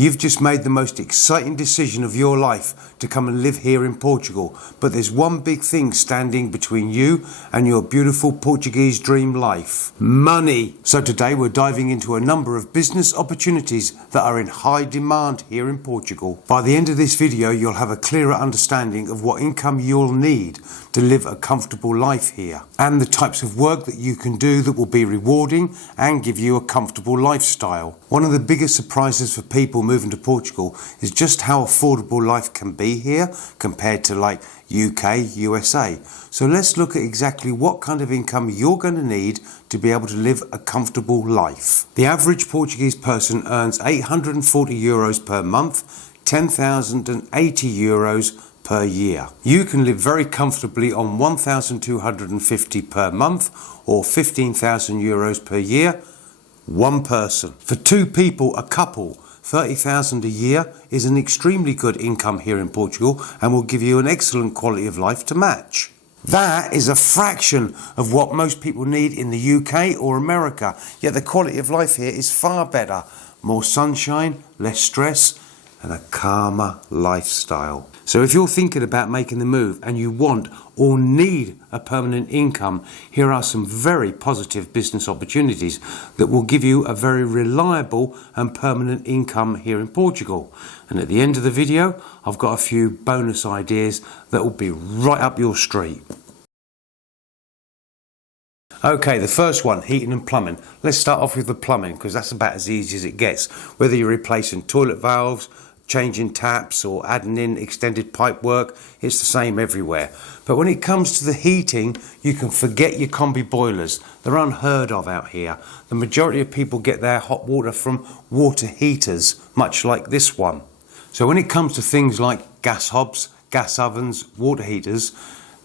You've just made the most exciting decision of your life to come and live here in Portugal, but there's one big thing standing between you and your beautiful Portuguese dream life: money. So today we're diving into a number of business opportunities that are in high demand here in Portugal. By the end of this video, you'll have a clearer understanding of what income you'll need to live a comfortable life here, and the types of work that you can do that will be rewarding and give you a comfortable lifestyle. One of the biggest surprises for people moving to Portugal is just how affordable life can be here compared to like UK, USA. So let's look at exactly what kind of income you're going to need to be able to live a comfortable life. The average Portuguese person earns 840 euros per month, 10,080 euros per year. You can live very comfortably on 1,250 per month or 15,000 euros per year, one person. For two people, a couple, 30,000 a year is an extremely good income here in Portugal and will give you an excellent quality of life to match. That is a fraction of what most people need in the UK or America, yet the quality of life here is far better. More sunshine, less stress, and a calmer lifestyle. So if you're thinking about making the move and you want or need a permanent income, here are some very positive business opportunities that will give you a very reliable and permanent income here in Portugal. And at the end of the video, I've got a few bonus ideas that will be right up your street. Okay, the first one, heating and plumbing. Let's start off with the plumbing, because that's about as easy as it gets. Whether you're replacing toilet valves, changing taps or adding in extended pipe work, it's the same everywhere. But when it comes to the heating, you can forget your combi boilers. They're unheard of out here. The majority of people get their hot water from water heaters, much like this one. So when it comes to things like gas hobs, gas ovens, water heaters,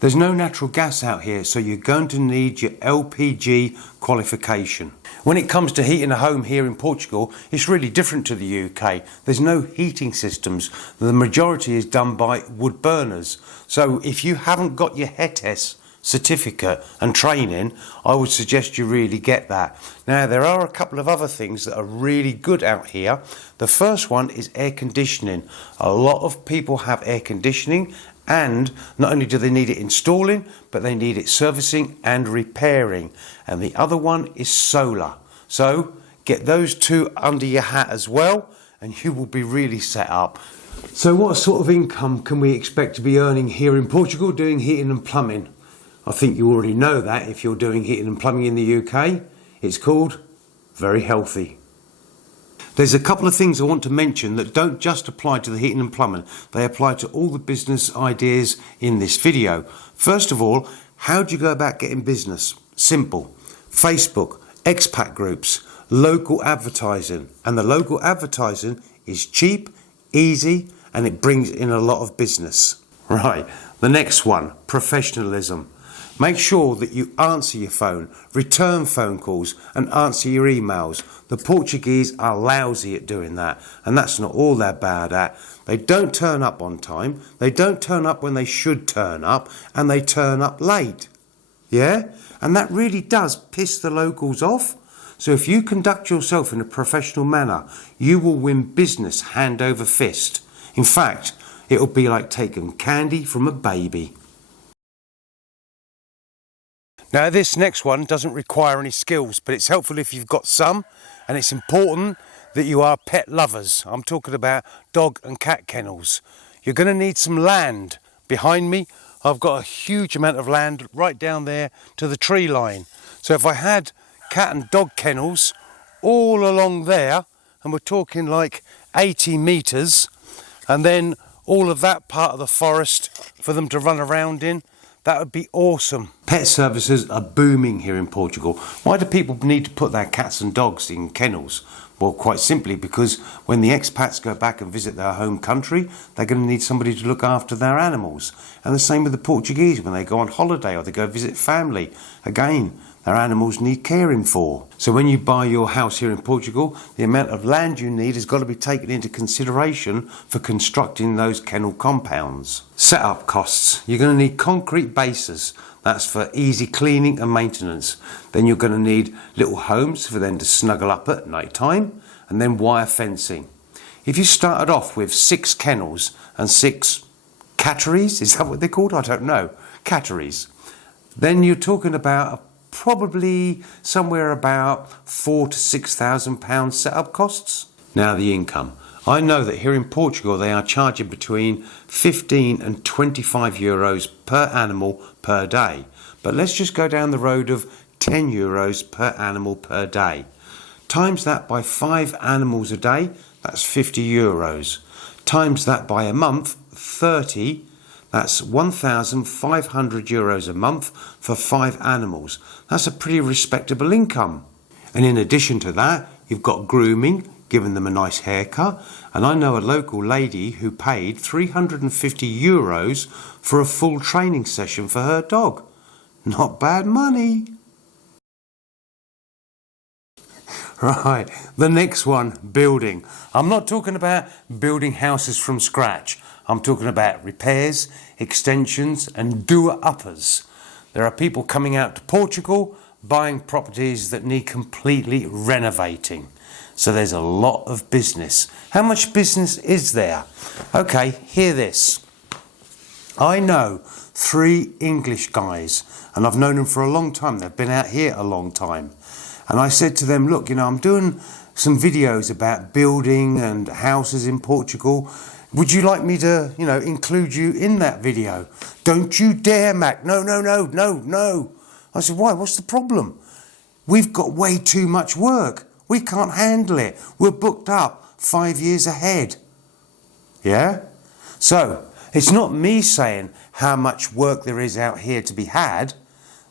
there's no natural gas out here, so you're going to need your LPG qualification. When it comes to heating a home here in Portugal, it's really different to the UK. There's no heating systems. The majority is done by wood burners. So if you haven't got your HETES certificate and training, I would suggest you really get that. Now, there are a couple of other things that are really good out here. The first one is air conditioning. A lot of people have air conditioning, and not only do they need it installing, but they need it servicing and repairing. And the other one is solar. So get those two under your hat as well, and you will be really set up. So what sort of income can we expect to be earning here in Portugal doing heating and plumbing? I think you already know that if you're doing heating and plumbing in the UK. It's called very healthy. There's a couple of things I want to mention that don't just apply to the heating and plumbing. They apply to all the business ideas in this video. First of all, how do you go about getting business? Simple. Facebook, expat groups, local advertising. And the local advertising is cheap, easy, and it brings in a lot of business. Right, the next one, professionalism. Make sure that you answer your phone, return phone calls, and answer your emails. The Portuguese are lousy at doing that, and that's not all they're bad at. They don't turn up on time, they don't turn up when they should turn up, and they turn up late. Yeah? And that really does piss the locals off. So if you conduct yourself in a professional manner, you will win business hand over fist. In fact, it'll be like taking candy from a baby. Now this next one doesn't require any skills, but it's helpful if you've got some, and it's important that you are pet lovers. I'm talking about dog and cat kennels. You're going to need some land. Behind me, I've got a huge amount of land right down there to the tree line. So if I had cat and dog kennels all along there, and we're talking like 80 metres, and then all of that part of the forest for them to run around in, that would be awesome. Pet services are booming here in Portugal. Why do people need to put their cats and dogs in kennels? Well, quite simply because when the expats go back and visit their home country, they're going to need somebody to look after their animals. And the same with the Portuguese when they go on holiday or they go visit family. Again, their animals need caring for. So when you buy your house here in Portugal, the amount of land you need has got to be taken into consideration for constructing those kennel compounds. Setup costs. You're going to need concrete bases. That's for easy cleaning and maintenance. Then you're going to need little homes for them to snuggle up at night time, and then wire fencing. If you started off with 6 kennels and 6 catteries, is that what they're called? I don't know. Catteries. Then you're talking about probably somewhere about £4,000 to £6,000 setup costs. Now the income. I know that here in Portugal they are charging between 15 and 25 euros per animal per day. But let's just go down the road of 10 euros per animal per day. Times that by 5 animals a day, that's 50 euros. Times that by a month, 30, that's 1,500 euros a month for 5 animals. That's a pretty respectable income. And in addition to that, you've got grooming, giving them a nice haircut. And I know a local lady who paid 350 euros for a full training session for her dog. Not bad money. Right, the next one, building. I'm not talking about building houses from scratch. I'm talking about repairs, extensions and doer-uppers. There are people coming out to Portugal buying properties that need completely renovating. So there's a lot of business. How much business is there? Okay, hear this. I know 3 English guys, and I've known them for a long time. They've been out here a long time. And I said to them, look, I'm doing some videos about building and houses in Portugal. Would you like me to, include you in that video? Don't you dare, Mac. No. I said, why? What's the problem? We've got way too much work. We can't handle it. We're booked up 5 years ahead. Yeah? So, it's not me saying how much work there is out here to be had.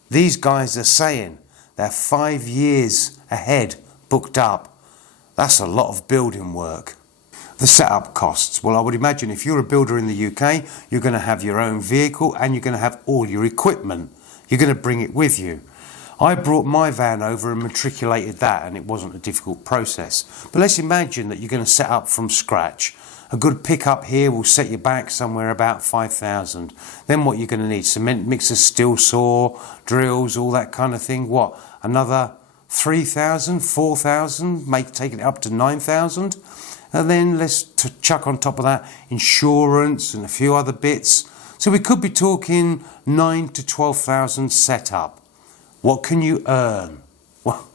These guys are saying they're 5 years ahead, booked up. That's a lot of building work. The setup costs. Well, I would imagine if you're a builder in the UK, you're going to have your own vehicle and you're going to have all your equipment. You're going to bring it with you. I brought my van over and matriculated that, and it wasn't a difficult process. But let's imagine that you're going to set up from scratch. A good pickup here will set you back somewhere about 5,000. Then what you're going to need, cement mixers, steel saw, drills, all that kind of thing. What, another 3,000, 4,000, taking it up to 9,000? And then let's chuck on top of that insurance and a few other bits. So we could be talking 9,000 to 12,000 set up. What can you earn? Well,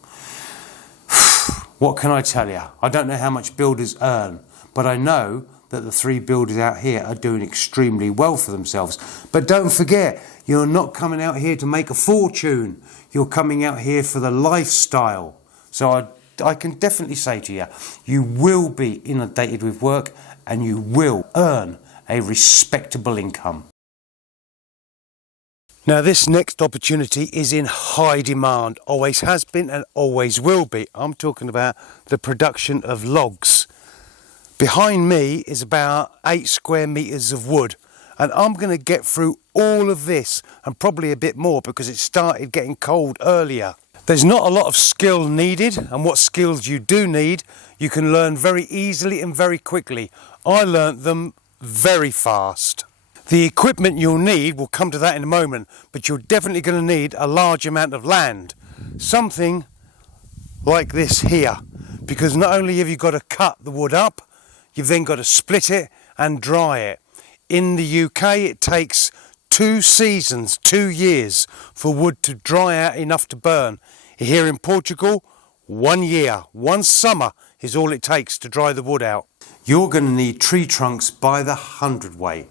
what can I tell you? I don't know how much builders earn, but I know that the 3 builders out here are doing extremely well for themselves. But don't forget, you're not coming out here to make a fortune. You're coming out here for the lifestyle. So I can definitely say to you, you will be inundated with work and you will earn a respectable income. Now this next opportunity is in high demand, always has been and always will be. I'm talking about the production of logs. Behind me is about 8 square metres of wood, and I'm going to get through all of this and probably a bit more because it started getting cold earlier. There's not a lot of skill needed, and what skills you do need you can learn very easily and very quickly. I learnt them very fast. The equipment you'll need, we'll come to that in a moment, but you're definitely going to need a large amount of land. Something like this here, because not only have you got to cut the wood up, you've then got to split it and dry it. In the UK it takes 2 seasons, 2 years for wood to dry out enough to burn. Here in Portugal, 1 year, 1 summer is all it takes to dry the wood out. You're going to need tree trunks by the hundredweight.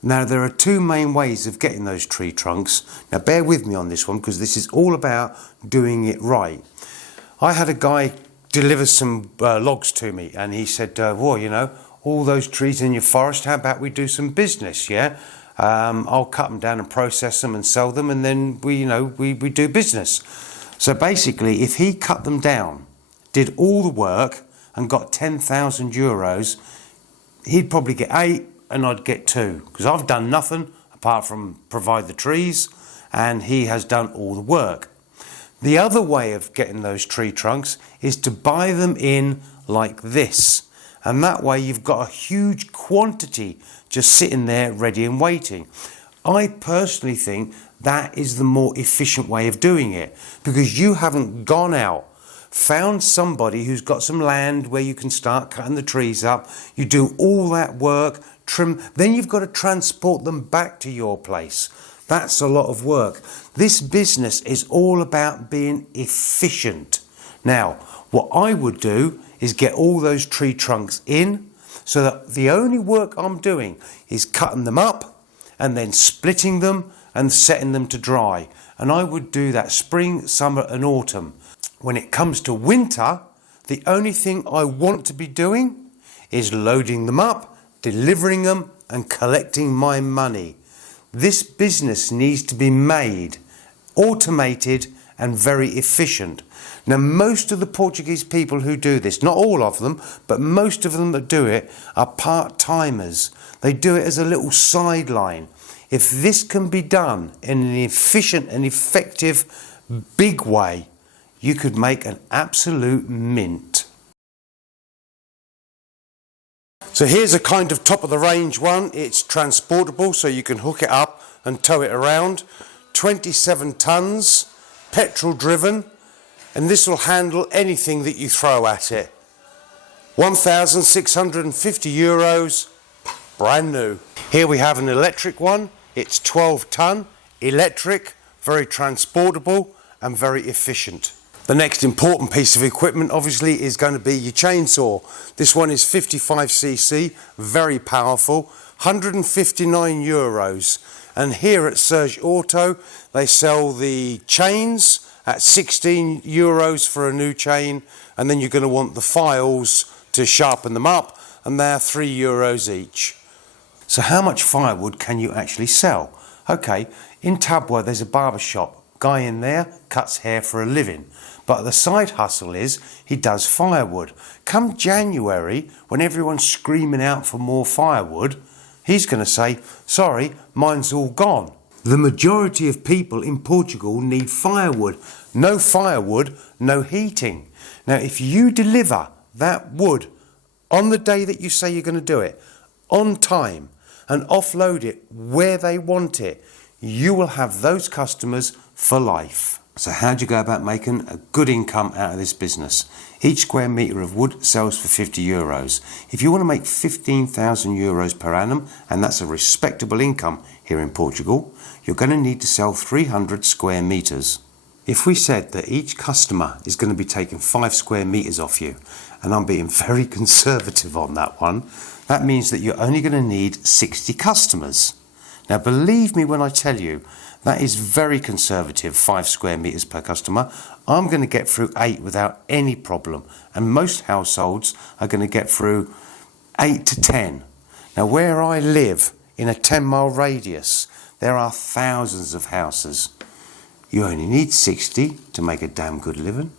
Now there are 2 main ways of getting those tree trunks. Now bear with me on this one because this is all about doing it right. I had a guy deliver some logs to me and he said, well, all those trees in your forest, how about we do some business, yeah? I'll cut them down and process them and sell them, and then we do business. So basically, if he cut them down, did all the work and got 10,000 euros, he'd probably get 8 and I'd get 2, because I've done nothing apart from provide the trees and he has done all the work. The other way of getting those tree trunks is to buy them in like this, and that way you've got a huge quantity just sitting there ready and waiting. I personally think that is the more efficient way of doing it, because you haven't gone out, found somebody who's got some land where you can start cutting the trees up. You do all that work, trim, then you've got to transport them back to your place. That's a lot of work. This business is all about being efficient. Now, what I would do is get all those tree trunks in, so that the only work I'm doing is cutting them up and then splitting them and setting them to dry. And I would do that spring, summer and autumn. When it comes to winter, the only thing I want to be doing is loading them up, delivering them and collecting my money. This business needs to be made, automated and very efficient. Now, most of the Portuguese people who do this, not all of them, but most of them that do it are part-timers. They do it as a little sideline. If this can be done in an efficient and effective, big way, you could make an absolute mint. So here's a kind of top of the range one. It's transportable, so you can hook it up and tow it around. 27 tons, petrol driven, and this will handle anything that you throw at it. 1,650 euros, brand new. Here we have an electric one. It's 12 ton, electric, very transportable and very efficient. The next important piece of equipment obviously is going to be your chainsaw. This one is 55cc, very powerful, 159 euros. And here at Serge Auto, they sell the chains at 16 euros for a new chain, and then you're going to want the files to sharpen them up, and they're 3 euros each. So how much firewood can you actually sell? Okay, in Tabwa there's a barber shop. Guy in there cuts hair for a living, but the side hustle is he does firewood. Come January, when everyone's screaming out for more firewood, he's going to say, sorry, mine's all gone. The majority of people in Portugal need firewood. No firewood, no heating. Now, if you deliver that wood on the day that you say you're going to do it, on time, and offload it where they want it, you will have those customers for life. So how do you go about making a good income out of this business? Each square metre of wood sells for 50 euros. If you want to make 15,000 euros per annum, and that's a respectable income here in Portugal, you're going to need to sell 300 square metres. If we said that each customer is going to be taking 5 square metres off you, and I'm being very conservative on that one, that means that you're only going to need 60 customers. Now, believe me when I tell you, that is very conservative, 5 square metres per customer. I'm going to get through 8 without any problem, and most households are going to get through 8 to 10. Now, where I live, in a 10-mile radius, there are thousands of houses. You only need 60 to make a damn good living.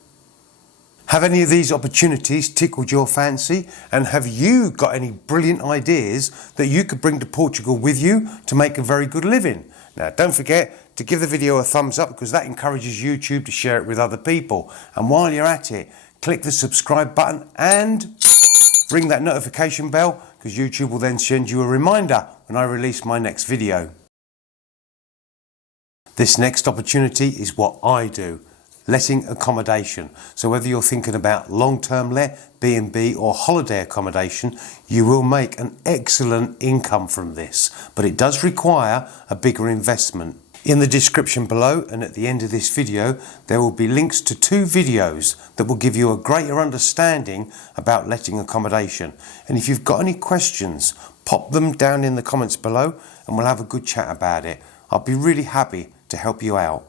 Have any of these opportunities tickled your fancy? And have you got any brilliant ideas that you could bring to Portugal with you to make a very good living? Now, don't forget to give the video a thumbs up, because that encourages YouTube to share it with other people. And while you're at it, click the subscribe button and ring that notification bell, because YouTube will then send you a reminder when I release my next video. This next opportunity is what I do. Letting accommodation. So whether you're thinking about long-term let, B&B or holiday accommodation, you will make an excellent income from this, but it does require a bigger investment. In the description below and at the end of this video, there will be links to 2 videos that will give you a greater understanding about letting accommodation. And if you've got any questions, pop them down in the comments below and we'll have a good chat about it. I'll be really happy to help you out.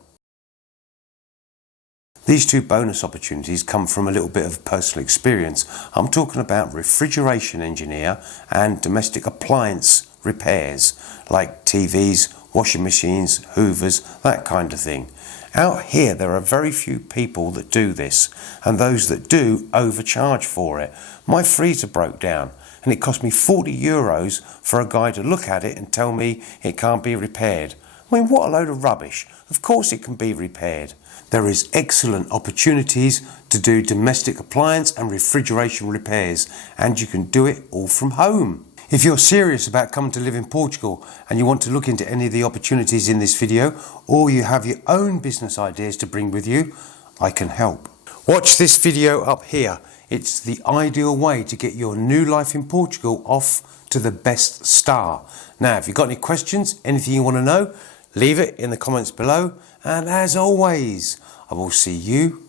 These 2 bonus opportunities come from a little bit of personal experience. I'm talking about refrigeration engineer and domestic appliance repairs, like TVs, washing machines, hoovers, that kind of thing. Out here there are very few people that do this, and those that do overcharge for it. My freezer broke down and it cost me 40 euros for a guy to look at it and tell me it can't be repaired. I mean, what a load of rubbish. Of course it can be repaired. There is excellent opportunities to do domestic appliance and refrigeration repairs, and you can do it all from home. If you're serious about coming to live in Portugal and you want to look into any of the opportunities in this video, or you have your own business ideas to bring with you, I can help. Watch this video up here. It's the ideal way to get your new life in Portugal off to the best start. Now, if you've got any questions, anything you want to know, leave it in the comments below. And as always, I will see you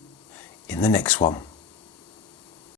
in the next one.